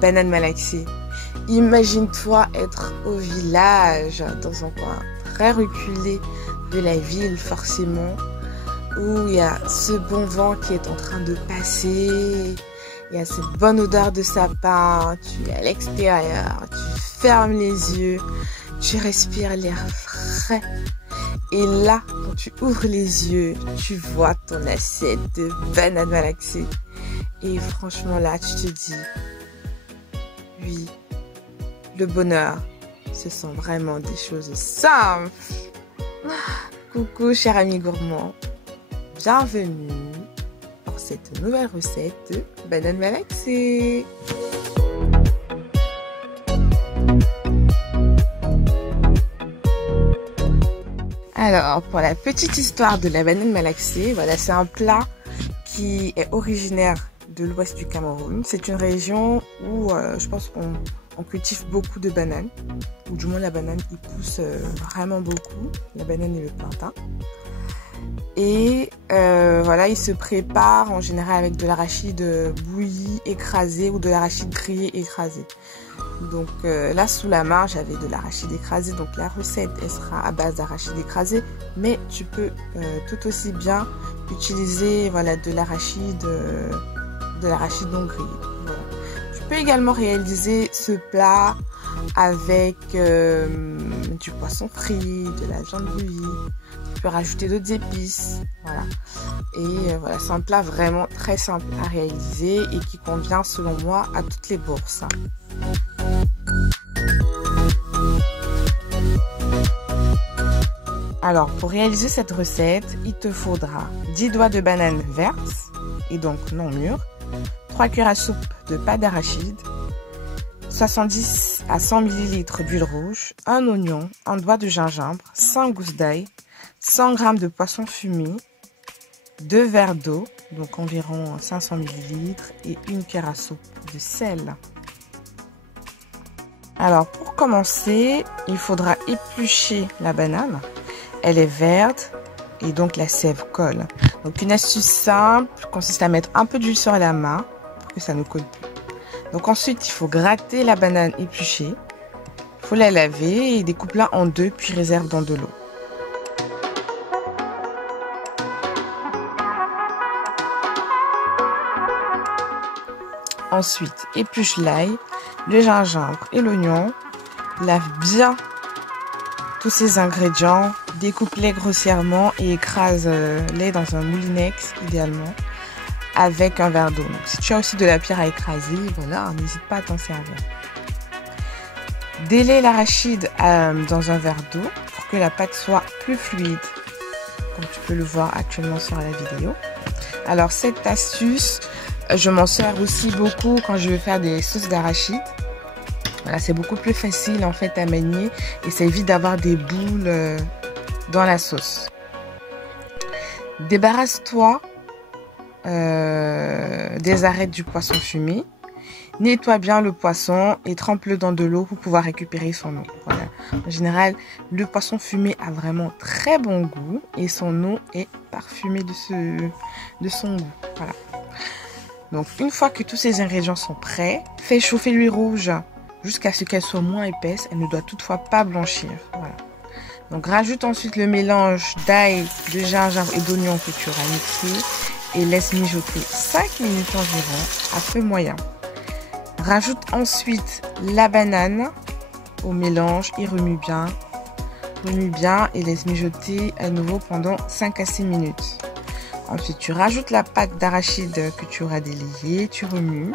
banane malaxée. Imagine-toi être au village, dans un coin très reculé de la ville forcément, où il y a ce bon vent qui est en train de passer, il y a cette bonne odeur de sapin, tu es à l'extérieur, tu fermes les yeux, tu respires l'air frais. Et là, quand tu ouvres les yeux, tu vois ton assiette de banane malaxée. Et franchement là, tu te dis, oui, le bonheur, ce sont vraiment des choses simples. Coucou cher ami gourmand, bienvenue pour cette nouvelle recette de banane malaxée. Alors, pour la petite histoire de la banane malaxée, voilà, c'est un plat qui est originaire de l'ouest du Cameroun. C'est une région où je pense qu'on cultive beaucoup de bananes, ou du moins la banane y pousse vraiment beaucoup, la banane et le plantain. Et voilà, il se prépare en général avec de l'arachide bouilli écrasé ou de l'arachide grillé écrasé. Donc là sous la main j'avais de l'arachide écrasé, donc la recette elle sera à base d'arachide écrasé, mais tu peux tout aussi bien utiliser voilà de l'arachide non grillé. Voilà. Tu peux également réaliser ce plat avec du poisson frit, de la viande bouillie. Tu peux rajouter d'autres épices, voilà. Et voilà, c'est un plat vraiment très simple à réaliser et qui convient selon moi à toutes les bourses. Alors, pour réaliser cette recette, il te faudra 10 doigts de banane verte et donc non mûre, 3 cuillères à soupe de pâte d'arachide, 70 à 100 ml d'huile rouge, un oignon, un doigt de gingembre, 5 gousses d'ail, 100 g de poisson fumé, 2 verres d'eau, donc environ 500 ml et une cuillère à soupe de sel. Alors pour commencer, il faudra éplucher la banane. Elle est verte et donc la sève colle. Donc une astuce simple consiste à mettre un peu d'huile sur la main pour que ça ne colle plus. Donc ensuite, il faut gratter la banane épluchée. Il faut la laver et découpe-la en deux puis réserve dans de l'eau. Ensuite, épluche l'ail, le gingembre et l'oignon. Lave bien tous ces ingrédients, découpe-les grossièrement et écrase-les dans un moulinex idéalement avec un verre d'eau. Donc, si tu as aussi de la pierre à écraser, voilà, n'hésite pas à t'en servir. Délaie l'arachide dans un verre d'eau pour que la pâte soit plus fluide, comme tu peux le voir actuellement sur la vidéo. Alors cette astuce, je m'en sers aussi beaucoup quand je veux faire des sauces d'arachide. Voilà, c'est beaucoup plus facile en fait à manier et ça évite d'avoir des boules dans la sauce. Débarrasse-toi des arêtes du poisson fumé. Nettoie bien le poisson et trempe-le dans de l'eau pour pouvoir récupérer son eau. Voilà. En général, le poisson fumé a vraiment très bon goût et son eau est parfumée de son goût. Voilà. Donc une fois que tous ces ingrédients sont prêts, fais chauffer l'huile rouge jusqu'à ce qu'elle soit moins épaisse. Elle ne doit toutefois pas blanchir. Voilà. Donc rajoute ensuite le mélange d'ail, de gingembre et d'oignon que tu auras mixé et laisse mijoter 5 minutes environ à feu moyen. Rajoute ensuite la banane au mélange et remue bien et laisse mijoter à nouveau pendant 5 à 6 minutes. Ensuite, tu rajoutes la pâte d'arachide que tu auras délayée, tu remues.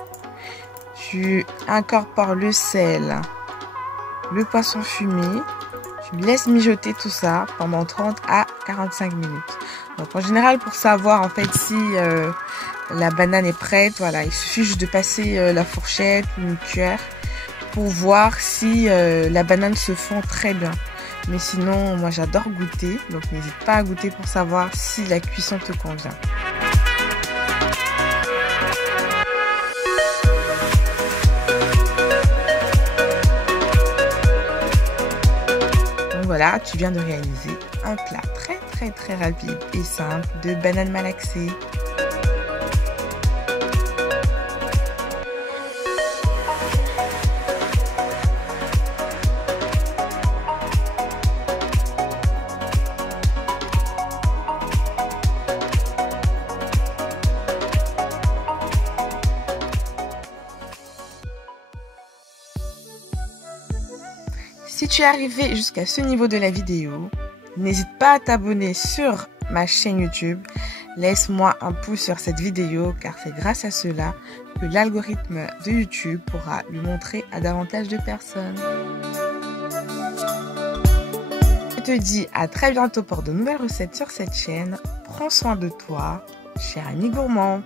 Tu incorpores le sel, le poisson fumé, tu laisses mijoter tout ça pendant 30 à 45 minutes. Donc en général, pour savoir en fait si la banane est prête, voilà, il suffit juste de passer la fourchette ou une cuillère pour voir si la banane se fond très bien. Mais sinon, moi j'adore goûter, donc n'hésite pas à goûter pour savoir si la cuisson te convient. Voilà, tu viens de réaliser un plat très rapide et simple de banane malaxée. Si tu es arrivé jusqu'à ce niveau de la vidéo, n'hésite pas à t'abonner sur ma chaîne YouTube. Laisse-moi un pouce sur cette vidéo car c'est grâce à cela que l'algorithme de YouTube pourra lui montrer à davantage de personnes. Je te dis à très bientôt pour de nouvelles recettes sur cette chaîne. Prends soin de toi, cher ami gourmand.